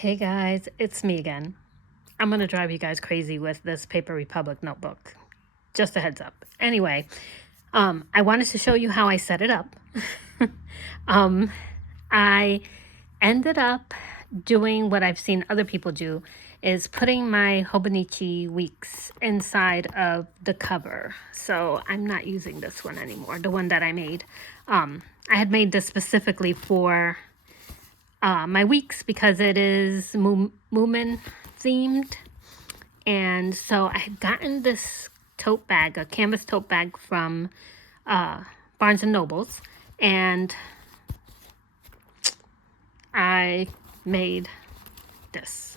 Hey guys, it's me again. I'm going to drive you guys crazy with this Paper Republic notebook. Just a heads up. Anyway, I wanted to show you how I set it up. um, I ended up doing what I've seen other people do, is putting my Hobonichi weeks inside of the cover. So I'm not using this one anymore, the one that I made. I had made this specifically for my weeks because it is Moomin themed. And so I had gotten this tote bag, a canvas tote bag from Barnes and Nobles, and I made this.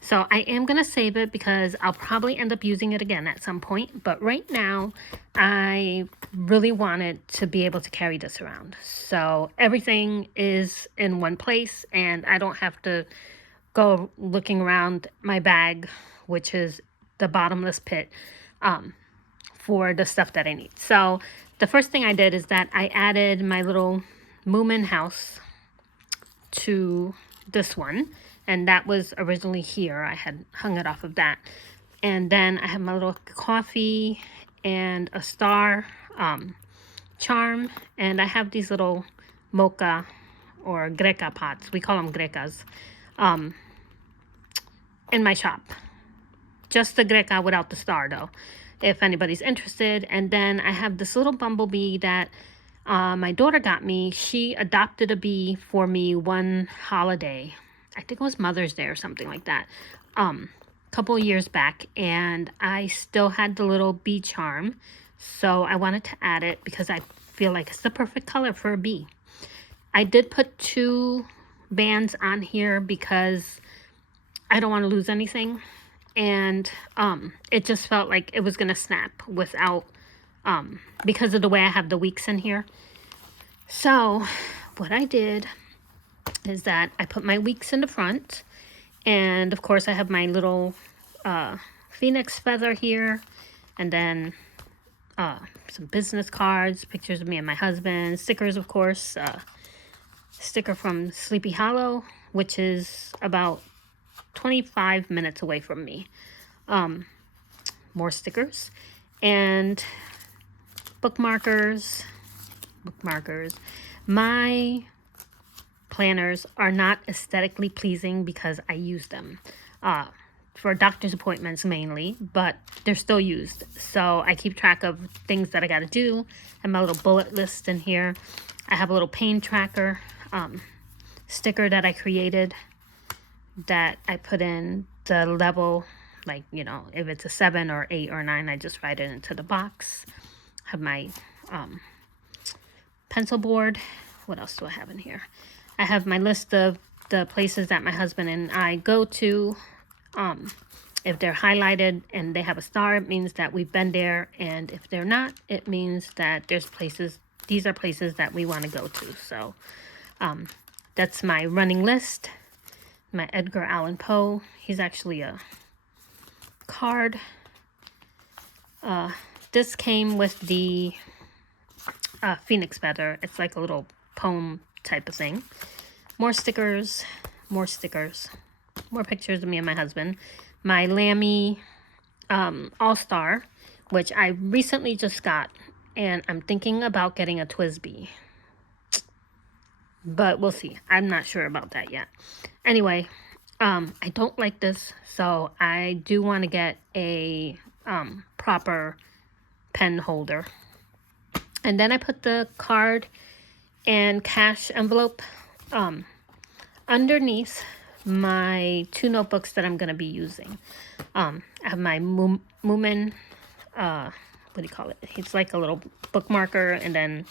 So I am going to save it because I'll probably end up using it again at some point. But right now, I really wanted to be able to carry this around. So everything is in one place and I don't have to go looking around my bag, which is the bottomless pit, for the stuff that I need. So the first thing I did is that I added my little Moomin house to this one, and that was originally here. I had hung it off of that. And then I have my little coffee and a star charm, and I have these little mocha or greca pots. We call them grecas in my shop. Just the greca without the star though, if anybody's interested. And then I have this little bumblebee that my daughter got me. She adopted a bee for me one holiday. I think it was Mother's Day or something like that. Couple years back, and I still had the little bee charm. So I wanted to add it because I feel like it's the perfect color for a bee. I did put 2 bands on here because I don't want to lose anything. And it just felt like it was gonna snap without because of the way I have the weeks in here. So what I did is that I put my weeks in the front, and of course I have my little phoenix feather here, and then some business cards, pictures of me and my husband, stickers, of course, sticker from Sleepy Hollow, which is about 25 minutes away from me. More stickers and bookmarkers. My planners are not aesthetically pleasing because I use them for doctor's appointments mainly, but they're still used. So I keep track of things that I got to do, and my little bullet list in here. I have a little pain tracker sticker that I created that I put in the level, like, you know, if it's a 7 or 8 or 9, I just write it into the box. I have my pencil board. What else do I have in here? I have my list of the places that my husband and I go to. If they're highlighted and they have a star, it means that we've been there. And if they're not, it means that there's places, these are places that we want to go to. So that's my running list. My Edgar Allan Poe. He's actually a card. This came with the phoenix feather. It's like a little poem type of thing. More stickers, more pictures of me and my husband. My Lamy All-Star, which I recently just got, and I'm thinking about getting a TWSBI. But we'll see. I'm not sure about that yet. Anyway, I don't like this, so I do want to get a proper pen holder. And then I put the card and cash envelope underneath my 2 notebooks that I'm going to be using. I have my Moomin, what do you call it? It's like a little bookmarker, and then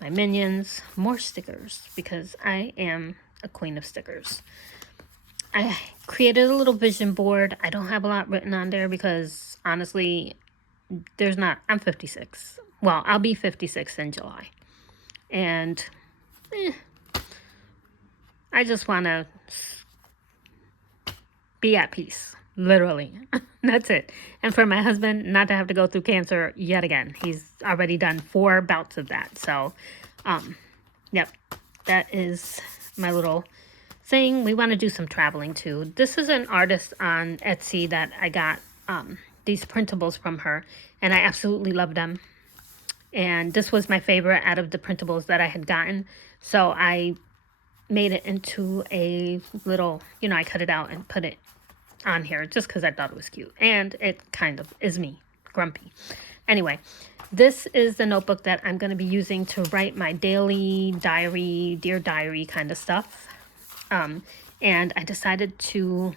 my Minions, more stickers, because I am a queen of stickers. I created a little vision board. I don't have a lot written on there because, honestly, I'm 56. Well, I'll be 56 in July. And I just want to be at peace, literally. That's it. And for my husband, not to have to go through cancer yet again. He's already done 4 bouts of that. So, yep, that is my little saying we want to do some traveling too. This is an artist on Etsy that I got these printables from her, and I absolutely love them. And this was my favorite out of the printables that I had gotten. So I made it into a little, I cut it out and put it on here just because I thought it was cute. And it kind of is me, grumpy. Anyway, this is the notebook that I'm going to be using to write my daily diary, Dear Diary kind of stuff. And I decided to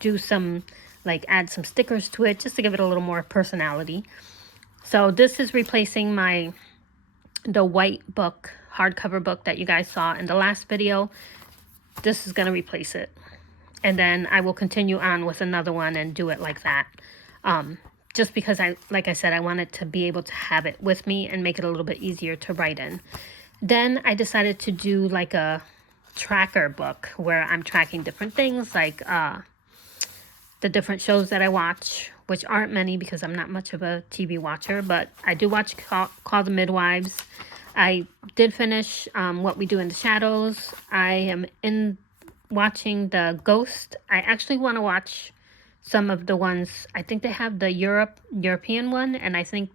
do some, add some stickers to it just to give it a little more personality. So this is replacing the white book, hardcover book that you guys saw in the last video. This is going to replace it. And then I will continue on with another one and do it like that. Just because like I said, I wanted to be able to have it with me and make it a little bit easier to write in. Then I decided to do like a tracker book where I'm tracking different things, like the different shows that I watch, which aren't many because I'm not much of a TV watcher, but I do watch Call the Midwives. I did finish What We Do in the Shadows. I am watching the Ghost. I actually want to watch some of the ones. I think they have the European one, and I think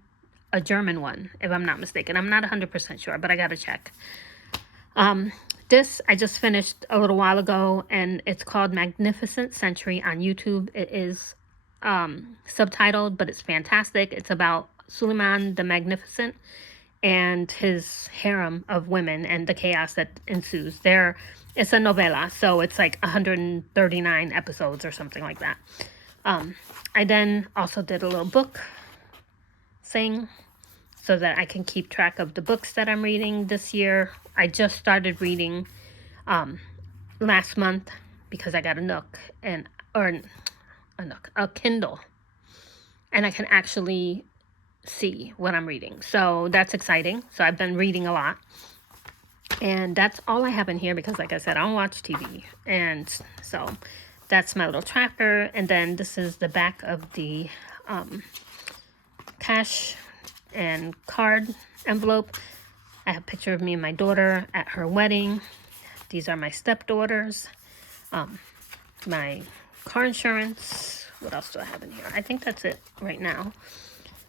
a German one, if I'm not mistaken. I'm not 100% sure, but I gotta check. This I just finished a little while ago, and it's called Magnificent Century on YouTube. It is subtitled, but it's fantastic. It's about Suleiman the Magnificent and his harem of women and the chaos that ensues. It's a novella, so it's like 139 episodes or something like that. I then also did a little book thing so that I can keep track of the books that I'm reading this year. I just started reading last month because I got a Kindle, and I can actually see what I'm reading. So that's exciting. So I've been reading a lot. And that's all I have in here because, like I said, I don't watch TV. And so that's my little tracker. And then this is the back of the cash and card envelope. I have a picture of me and my daughter at her wedding. These are my stepdaughters. My car insurance. What else do I have in here? I think that's it right now.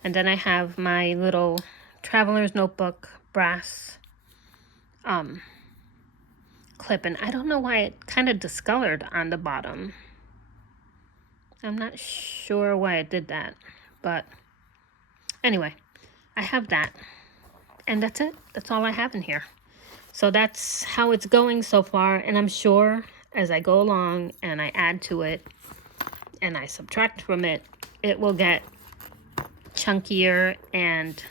And then I have my little traveler's notebook, brass clip. And I don't know why it kind of discolored on the bottom. I'm not sure why it did that. But anyway, I have that. And that's it. That's all I have in here. So that's how it's going so far. And I'm sure as I go along and I add to it and I subtract from it, it will get chunkier and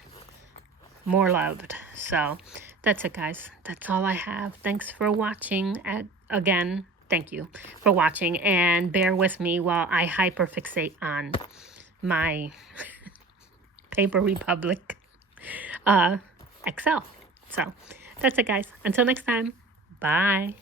more loved. So that's it, guys. That's all I have. Thanks for watching. Again, thank you for watching, and bear with me while I hyperfixate on my Paper Republic Excel. So that's it, guys. Until next time, bye.